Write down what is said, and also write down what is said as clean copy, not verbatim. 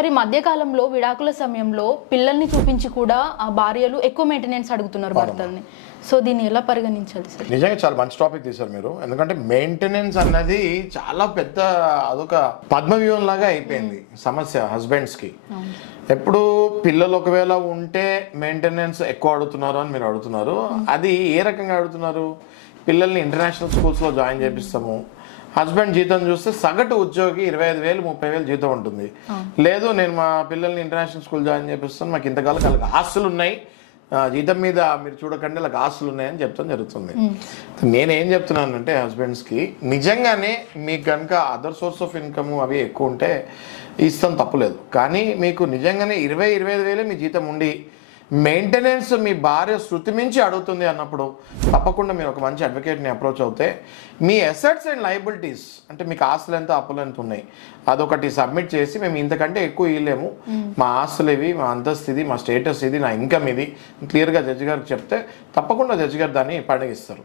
సరే మధ్యకాలంలో విడాకుల సమయంలో పిల్లల్ని చూపించి కూడా ఆ భార్యలు ఎక్కువ మెయింటెనెన్స్ అడుగుతున్నారు భర్తల్ని. సో దీన్ని ఎలా పరిగణించాలి సార్? నిజంగా చాలా మంచి టాపిక్ తీశారు మీరు. ఎందుకంటే మెయింటెనెన్స్ అన్నది చాలా పెద్ద అదొక పద్మవ్యూహం లాగా అయిపోయింది సమస్య హస్బెండ్స్ కి. ఎప్పుడు పిల్లలు ఒకవేళ ఉంటే మెయింటెనెన్స్ ఎక్కువ అడుగుతున్నారు అని మీరు అడుగుతున్నారు. అది ఏ రకంగా అడుగుతున్నారు? పిల్లల్ని ఇంటర్నేషనల్ స్కూల్స్లో జాయిన్ చేపిస్తాము, హస్బెండ్ జీతం చూస్తే సగటు ఉద్యోగి 25,000 30,000 జీతం ఉంటుంది. లేదు నేను మా పిల్లల్ని ఇంటర్నేషనల్ స్కూల్ జాయిన్ చేపిస్తాను, మాకు ఇంతకాలం వాళ్ళకి ఆస్తులు ఉన్నాయి, జీతం మీద మీరు చూడకండి వాళ్ళకి ఆస్తులు ఉన్నాయని చెప్తాం జరుగుతుంది. నేనేం చెప్తున్నానంటే హస్బెండ్స్కి, నిజంగానే మీకు కనుక అదర్ సోర్స్ ఆఫ్ ఇన్కమ్ అవి ఎక్కువ ఉంటే ఇస్తాం, తప్పులేదు. కానీ మీకు నిజంగానే 20-25,000 మీ జీతం ఉండి మెయింటెనెన్స్ మీ భార్య శృతి మించి అడుగుతుంది అన్నప్పుడు తప్పకుండా మీరు ఒక మంచి అడ్వకేట్ని అప్రోచ్ అవుతే మీ అసెట్స్ అండ్ లయబిలిటీస్, అంటే మీకు ఆస్తులు ఎంత అప్పులు ఎంత ఉన్నాయి, అదొకటి సబ్మిట్ చేసి మేము ఇంతకంటే ఎక్కువ ఇవ్వలేము, మా ఆస్తులు ఇవి, మా అంతస్తు ఇది, మా స్టేటస్ ఇది, నా ఇన్కమ్ ఇది క్లియర్గా జడ్జి గారికి చెప్తే తప్పకుండా జడ్జి గారు దాన్ని పండగిస్తారు.